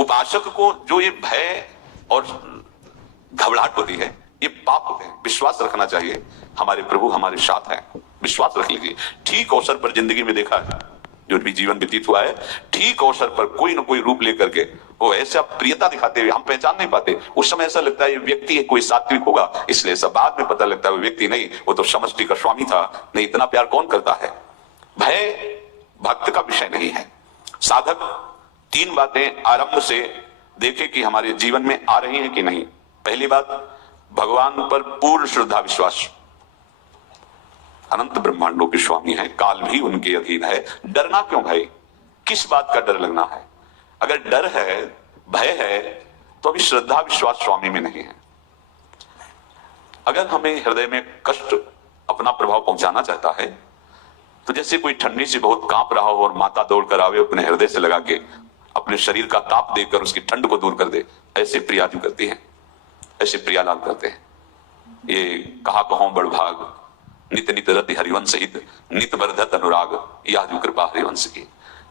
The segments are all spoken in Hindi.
उपासक को जो ये भय और घबराहट होती है, ये पाप होते हैं। विश्वास रखना चाहिए, हमारे प्रभु हमारे साथ हैं, विश्वास रख लीजिए। ठीक अवसर पर जिंदगी में देखा है, जो भी जीवन व्यतीत हुआ है, ठीक अवसर पर कोई ना कोई रूप लेकर के वो ऐसा प्रियता दिखाते हुए हम पहचान नहीं पाते। उस समय ऐसा लगता है ये व्यक्ति है, कोई सात्विक होगा, इसलिए सब बाद में पता लगता है वो व्यक्ति नहीं, वो तो समष्टि का स्वामी था। नहीं, इतना प्यार कौन करता है। भय भक्त का विषय नहीं है। साधक तीन बातें आरंभ से देखे कि हमारे जीवन में आ रही हैं कि नहीं। पहली बात, भगवान पर पूर्ण श्रद्धा विश्वास। अनंत ब्रह्मांडों के स्वामी हैं, काल भी उनके अधीन है। डरना क्यों भाई, किस बात का डर लगना है। अगर डर है, भय है, तो अभी श्रद्धा विश्वास स्वामी में नहीं है। अगर हमें हृदय में कष्ट अपना प्रभाव पहुंचाना चाहता है, तो जैसे कोई ठंडी से बहुत कांप रहा हो और माता दौड़ कर आवे, अपने हृदय से लगा के अपने शरीर का ताप देकर उसकी ठंड को दूर कर दे, ऐसे प्रियाजू करती हैं, ऐसे प्रियालाल करते हैं। ये कहा कहो बड़ भाग, नित नित रति हरिवंश हित, नित वर्धत अनुराग, यह जो कृपा हरिवंश की।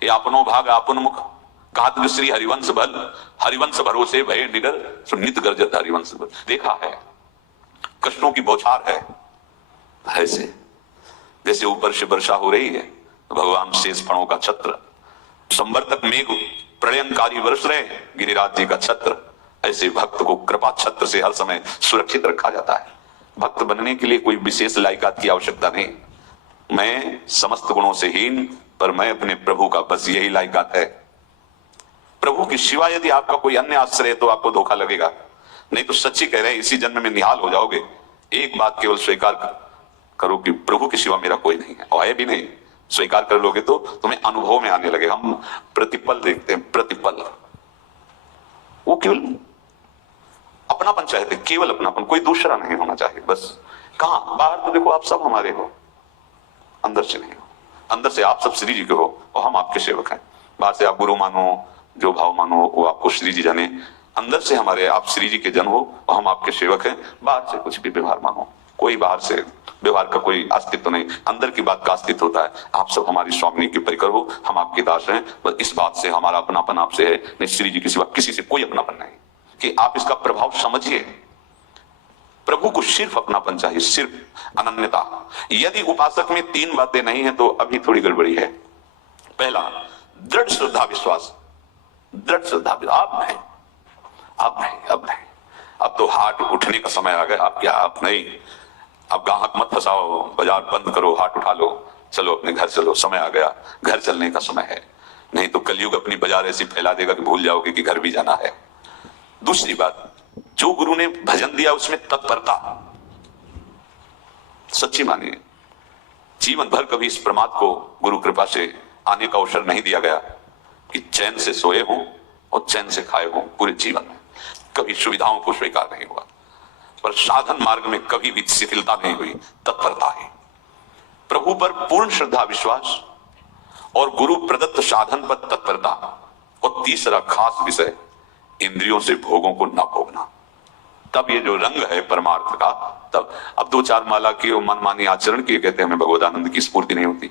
ये अपनो भाग आपन मुख, कहा श्री हरिवंश बल, हरिवंश भरोसे भय निडर, नित गर्जत हरिवंश बल। देखा है, कृष्णों की बौछार है, ऐसे जैसे ऊपर से वर्षा हो रही है, तो भगवान शेष फणों का छत्र, संवर्तक मेघ प्रलयनकारी वर्ष रहे, गिरिराज जी का छत्र। ऐसे भक्त को कृपा छत्र से हर समय सुरक्षित रखा जाता है। भक्त बनने के लिए कोई विशेष लायकात की आवश्यकता नहीं। मैं समस्त गुणों से हीन, पर मैं अपने प्रभु का, बस यही लायकात है। प्रभु की सिवा यदि आपका कोई अन्य आश्रय है तो आपको धोखा लगेगा। नहीं तो सच्ची कह रहे हैं, इसी जन्म में निहाल हो जाओगे। एक बात केवल स्वीकार करो कि प्रभु के सिवा मेरा कोई नहीं है, और है भी नहीं। स्वीकार कर लोगे तो तुम्हें अनुभव में आने लगे। हम प्रतिपल देखते हैं, प्रतिपल। वो केवल अपनापन चाहते, केवल अपनापन, कोई दूसरा नहीं होना चाहिए। बस कहां बाहर तो देखो आप सब हमारे हो, अंदर से नहीं हो। अंदर से आप सब श्री जी के हो और हम आपके सेवक हैं। बाहर से आप गुरु मानो, जो भाव मानो वो आपको श्री जी जाने। अंदर से हमारे आप श्री जी के जन हो और हम आपके सेवक हैं। बाहर से कुछ भी व्यवहार मानो, कोई बाहर से व्यवहार का कोई अस्तित्व नहीं, अंदर की बात का अस्तित्व होता है। आप सब हमारी स्वामिनी के परिकर हो, हम आपके दास हैं। बस इस बात से हमारा अपनापन आपसे है, नहीं श्री जी के सिवा किसी से कोई अपनापन नहीं। कि आप इसका प्रभाव समझिए। प्रभु को सिर्फ अपनापन चाहिए, सिर्फ अनन्यता। यदि उपासक में तीन बातें नहीं है तो अभी थोड़ी गड़बड़ी है। पहला, दृढ़ श्रद्धा विश्वास। दृढ़ श्रद्धा, आप नहीं, अब नहीं, अब नहीं, अब तो हाथ उठने का समय आ गया। आप क्या, आप नहीं, अब गाहक मत फंसाओ, बाजार बंद करो, हाथ उठा लो, चलो अपने घर चलो, समय आ गया, घर चलने का समय है। नहीं तो कलयुग अपनी बाजार ऐसी फैला देगा कि भूल जाओगे कि घर भी जाना है। दूसरी बात, जो गुरु ने भजन दिया उसमें तत्परता, सच्ची मानिए। जीवन भर कभी इस प्रमाद को गुरु कृपा से आने का अवसर नहीं दिया गया कि चैन से सोए हों और चैन से खाए हों। पूरे जीवन में कभी सुविधाओं को स्वीकार नहीं हुआ, पर साधन मार्ग में कभी भी शिथिलता नहीं हुई, तत्परता है। प्रभु पर पूर्ण श्रद्धा विश्वास और गुरु प्रदत्त साधन पर तत्परता। और तीसरा खास विषय, इंद्रियों से भोगों को न भोगना। तब ये जो रंग है परमार्थ का, तब अब दो चार माला की और मनमानी आचरण की कहते हैं हमें भगवदानंद की स्फूर्ति नहीं होती।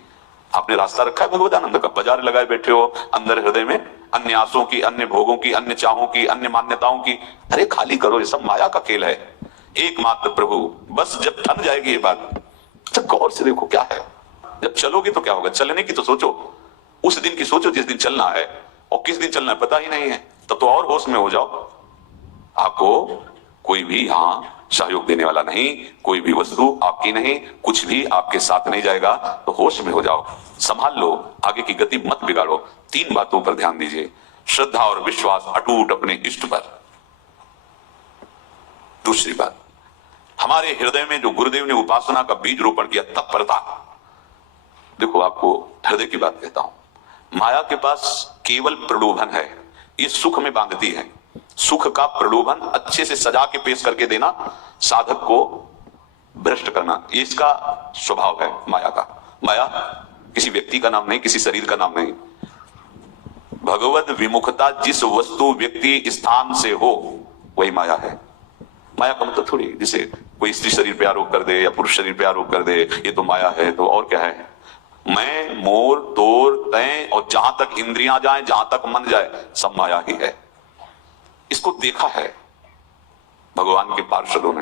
आपने रास्ता रखा है भगवदानंद का, बाजार लगाए बैठे हो अंदर हृदय में अन्य आसों की, अन्य भोगों की, अन्य चाहों की, अन्य मान्यताओं की। अरे खाली करो, ये सब माया का खेल है। एकमात्र प्रभु, बस जब ठन जाएगी ये बात, तो गौर से देखो क्या है। जब चलोगे तो क्या होगा, चलने की तो सोचो, उस दिन की सोचो जिस दिन चलना है, और किस दिन चलना है पता ही नहीं है, तब तो और होश में हो जाओ। आपको कोई भी यहां सहयोग देने वाला नहीं, कोई भी वस्तु आपकी नहीं, कुछ भी आपके साथ नहीं जाएगा। तो होश में हो जाओ, संभाल लो, आगे की गति मत बिगाड़ो। तीन बातों पर ध्यान दीजिए, श्रद्धा और विश्वास अटूट अपने इष्ट पर। दूसरी बात, हमारे हृदय में जो गुरुदेव ने उपासना का बीज रोपण किया, तत्परता। देखो आपको हृदय की बात कहता हूं, माया के पास केवल प्रलोभन है, ये सुख में बांधती है। सुख का प्रलोभन अच्छे से सजा के पेश करके देना, साधक को भ्रष्ट करना, ये इसका स्वभाव है माया का। माया किसी व्यक्ति का नाम नहीं, किसी शरीर का नाम नहीं। भगवत विमुखता जिस वस्तु व्यक्ति स्थान से हो वही माया है। माया का मतलब थोड़ी जिसे कोई स्त्री शरीर पे आरोप कर दे या पुरुष शरीर पे आरोप कर दे, ये तो माया है। तो और क्या है, मैं, मोर, तोर, तय और जहां तक इंद्रियां जाएं, जहां तक मन जाए, सब माया ही है। इसको देखा है भगवान के पार्षदों ने।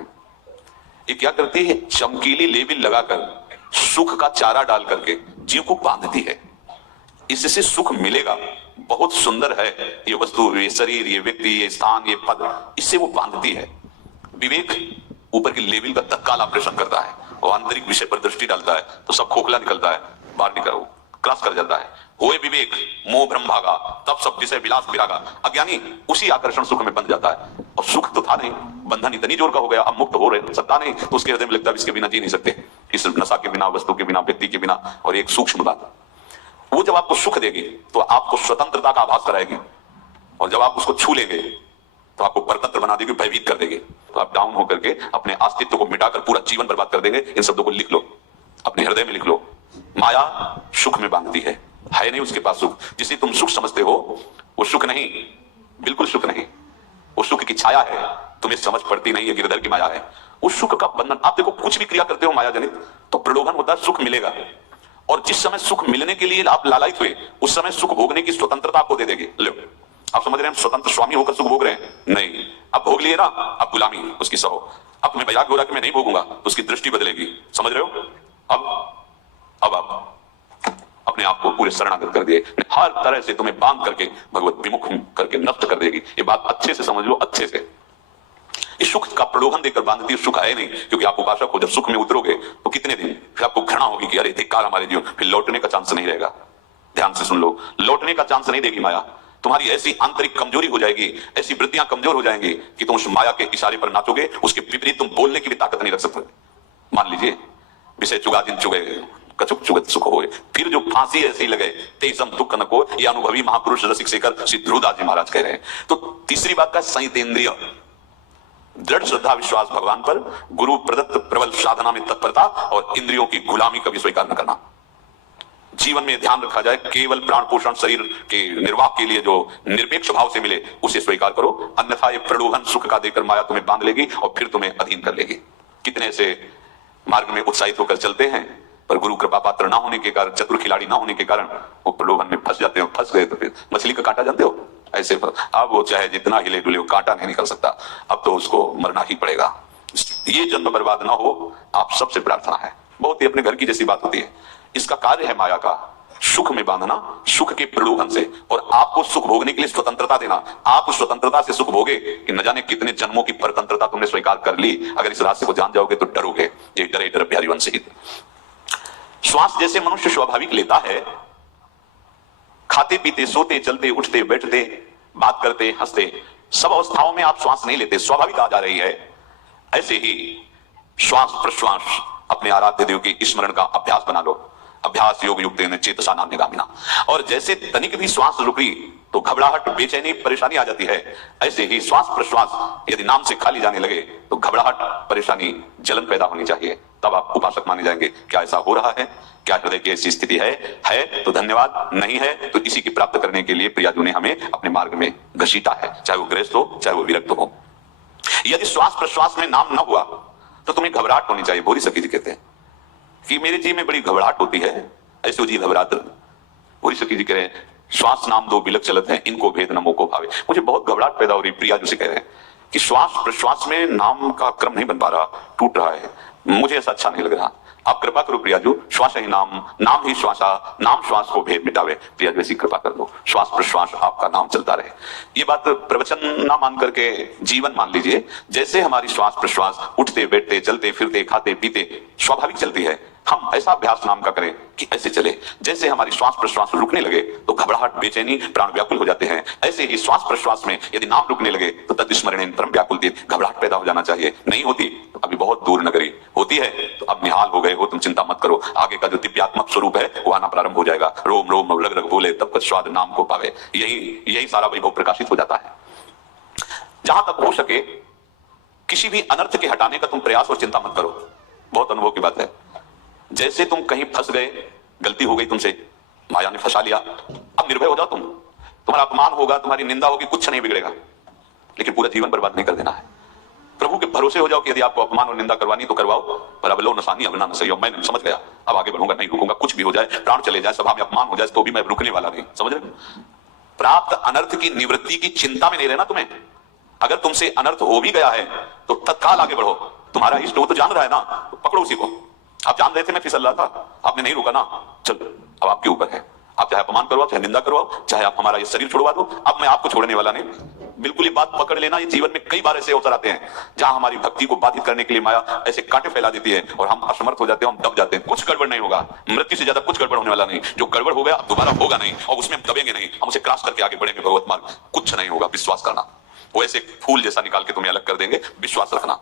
ये क्या करती है, चमकीली लेबिल लगाकर सुख का चारा डाल करके जीव को बांधती है। इससे सुख मिलेगा, बहुत सुंदर है ये वस्तु, ये शरीर, ये व्यक्ति, ये स्थान, ये पद, इससे वो बांधती है। विवेक ऊपर की लेबिल का तत्काल ऑपरेशन करता है और आंतरिक विषय पर दृष्टि डालता है तो सब खोखला निकलता है, बाहर निकल क्रॉस कर जाता है। होए विवेक मोह भ्रम भागा, तब सब विषय विलास विरागा। अज्ञानी उसी आकर्षण सुख में बंध जाता है, और सुख तो था नहीं, बंधन इतनी जोर का हो गया, अब मुक्त हो रहे सकता नहीं, तो उसके हृदय में लगता है इसके बिना जी नहीं सकते, इस नशा के बिना, वस्तु के बिना, व्यक्ति के बिना। और एक सूक्ष्म बात, वो जब आपको सुख देगी तो आपको स्वतंत्रता का आभास कराएगी, और जब आप उसको छू लेंगे तो आपको परतंत्र बना देगी, भयभीत कर देगी। तो आप डाउन होकर के अपने अस्तित्व को मिटाकर पूरा जीवन बर्बाद कर देंगे। इन शब्दों को लिख लो, अपने हृदय में लिख लो। माया सुख में बांधती है नहीं उसके पास सुख। जिसे तुम सुख समझते हो वो सुख नहीं, बिल्कुल सुख नहीं, वो सुख की छाया है, तुम्हें समझ पड़ती नहीं है, गिरधर की माया है। उस सुख का बंधन, आप देखो कुछ भी क्रिया करते हो माया जनित तो प्रलोभन होता है, सुख मिलेगा। और जिस समय सुख मिलने के लिए आप लालायित हुए, उस समय सुख भोगने की स्वतंत्रता आपको दे देगी। लो, आप समझ रहे हैं हम स्वतंत्र स्वामी होकर सुख भोग रहे हैं? नहीं, अब भोग लिए ना, अब गुलामी उसकी सहो। अब तुम्हें वैराग्य हो रहा कि मैं नहीं भोगूंगा, उसकी दृष्टि बदलेगी। समझ रहे हो? अब आप अपने आप को पूरे शरणागत कर दिए, हर तरह से तुम्हें बांध करके भगवत विमुख करके नष्ट कर देगी। ये बात अच्छे से समझ लो, अच्छे से। इस सुख का प्रलोभन देकर बांधती है, सुख है नहीं। क्योंकि आप उपासक हो, जब सुख में उतरोगे तो कितने दिन फिर आपको घृणा होगी कि अरे धिक्कार हमारे जीवन, फिर लौटने का चांस नहीं रहेगा। ध्यान से सुन लो, लौटने का चांस नहीं देगी माया। तुम्हारी ऐसी आंतरिक कमजोरी हो जाएगी, ऐसी वृत्तियां कमजोर हो जाएंगी कि तुम उस माया के इशारे पर नाचोगे, उसके विपरीत तुम बोलने की भी ताकत नहीं रख सकते। मान लीजिए विषय चुगा दिन चुगे कचुक चुगत सुख होए, फिर जो फांसी ऐसी लगे तेजम दुख न को, ये अनुभवी महापुरुष रसिक शेखर श्री ध्रुवदास जी महाराज कह रहे हैं। तो तीसरी बात का संयतेंद्रिय, दृढ़ श्रद्धा विश्वास भगवान पर, गुरु प्रदत्त प्रबल साधना में तत्परता, और इंद्रियों की गुलामी कभी स्वीकार न करना। जीवन में ध्यान रखा जाए, केवल प्राण पोषण शरीर के निर्वाह के लिए जो निरपेक्ष भाव से मिले उसे स्वीकार करो, अन्यथा ये प्रलोभन सुख का देकर माया तुम्हें बांध लेगी और फिर तुम्हें अधीन कर लेगी। कितने से मार्ग में उत्साहित होकर चलते हैं, पर गुरु कृपा पात्र ना होने के कारण, चतुर खिलाड़ी ना होने के कारण वो प्रलोभन में फंस जाते हैं। फंस गए तो फिर मछली का कांटा जानते हो, ऐसे अब वो चाहे जितना हिले डुले, कांटा नहीं निकल सकता, अब तो उसको मरना ही पड़ेगा। ये जन्म बर्बाद ना हो, आप सबसे प्रार्थना है। बहुत ही अपने घर की जैसी बात होती है। इसका कार्य है माया का सुख में बांधना, सुख के प्रलोभन से, और आपको सुख भोगने के लिए स्वतंत्रता देना। आप उस स्वतंत्रता से सुख भोगे कि न जाने कितने जन्मों की परतंत्रता तुमने स्वीकार कर ली। अगर इस रहस्य को जान जाओगे तो डरोगे। ये डरे डर प्यारी वंश हित। श्वास जैसे मनुष्य स्वाभाविक लेता है, खाते पीते सोते चलते उठते बैठते बात करते हंसते, सब अवस्थाओं में आप श्वास नहीं लेते, स्वाभाविक आ जा रही है। ऐसे ही श्वास प्रश्वास अपने आराध्य देव की स्मरण का अभ्यास बना लो। अभ्यास योग युक्त चेतसा नान्यगामिना। और जैसे तनिक भी श्वास रुकी तो घबराहट, बेचैनी, परेशानी आ जाती है, ऐसे ही श्वास प्रश्वास यदि नाम से खाली जाने लगे तो घबराहट, परेशानी, जलन पैदा होनी चाहिए। तब आप उपासक माने जाएंगे। क्या ऐसा हो रहा है? क्या हृदय की ऐसी स्थिति है तो धन्यवाद, नहीं है तो इसी की प्राप्त करने के लिए प्रियाजू ने हमें अपने मार्ग में घसीटा है, चाहे वो गृहस्थ हो चाहे वो विरक्त हो। यदि श्वास प्रश्वास में नाम न हुआ तो तुम्हें घबराहट होनी चाहिए। भोरी सखी जी कहते हैं कि मेरे जी में बड़ी घबराहट होती है, ऐसे जी घबराहट। भोरी सखी जी कह रहे हैं श्वास नाम दो बिलक चलत है, इनको भेद न मोको भावे। मुझे बहुत घबराहट पैदा हो रही। प्रिया जी से कह रहे हैं कि श्वास प्रश्वास में नाम का क्रम नहीं बन पा रहा, टूट रहा है, मुझे ऐसा अच्छा नहीं लग रहा। आप कृपा करो प्रियाजू, श्वास ही नाम, नाम ही श्वासा, नाम श्वास को भेद मिटावे। प्रियाजू ऐसी कृपा कर दो, श्वास प्रश्वास आपका नाम चलता रहे। ये बात प्रवचन ना मान करके जीवन मान लीजिए। जैसे हमारी श्वास प्रश्वास उठते बैठते चलते फिरते खाते पीते स्वाभाविक चलती है, हम ऐसा अभ्यास नाम का करें कि ऐसे चले। जैसे हमारी श्वास प्रश्वास रुकने लगे तो घबराहट, बेचैनी, प्राण व्याकुल हो जाते हैं, ऐसे ही श्वास प्रश्वास में यदि नाम रुकने लगे तो तद्स्मरणेन परम व्याकुल, घबराहट पैदा हो जाना चाहिए। नहीं होती तो अभी बहुत दूर नगरी, होती है तो अब निहाल हो गए हो, तुम चिंता मत करो। आगे का जो दिव्यात्मक स्वरूप है वो आना प्रारंभ हो जाएगा। रोम रोम रग रग बोले तब कुछ स्वाद नाम को पावे। यही सारा वैभव प्रकाशित हो जाता है। जहां तक हो सके किसी भी अनर्थ के हटाने का तुम प्रयास और चिंता मत करो। बहुत अनुभव की बात है। जैसे तुम कहीं फंस गए, गलती हो गई तुमसे, माया ने फंसा लिया, अब निर्भय हो जाओ। तुम्हारा अपमान होगा, तुम्हारी निंदा होगी, कुछ नहीं बिगड़ेगा, लेकिन पूरा जीवन बर्बाद नहीं कर देना है। प्रभु के भरोसे हो जाओ कि यदि आपको अपमान और निंदा करवानी तो करवाओ, पर अब लो नसानी अगना न सही। मैं समझ गया, अब आगे बढ़ूंगा, नहीं रुकूंगा। कुछ भी हो जाए, प्राण चले जाए, सभा में अपमान हो जाए, तो भी मैं रुकने वाला नहीं। समझ रहे? प्राप्त अनर्थ की निवृत्ति की चिंता में नहीं रहना तुम्हें। अगर तुमसे अनर्थ हो भी गया है तो तत्काल आगे बढ़ो। तुम्हारा इष्ट वो तो जान रहा है ना, तो पकड़ो उसी को। आप जान रहे थे मैं फिसल रहा था, आपने नहीं रुका ना, चल अब आपके ऊपर है। आप चाहे अपमान करवाओ, चाहे निंदा करवाओ, चाहे आप हमारा ये शरीर छुड़वा दो, अब मैं आपको छोड़ने वाला नहीं। बिल्कुल ये बात पकड़ लेना। ये जीवन में कई बार ऐसे अवसर आते हैं जहां हमारी भक्ति को बाधित करने के लिए माया ऐसे कांटे फैला देती है और हम असमर्थ हो जाते हैं, हम दब जाते हैं। कुछ गड़बड़ नहीं होगा, मृत्यु से ज्यादा कुछ गड़बड़ होने वाला नहीं। जो गड़बड़ हो गया अब दोबारा होगा नहीं, और उसमें हम दबेंगे नहीं, हम उसे क्रॉस करके आगे बढ़ेंगे भगवत मार्ग। कुछ नहीं होगा, विश्वास करना। वो ऐसे फूल जैसा निकाल के तुम्हें अलग कर देंगे, विश्वास रखना।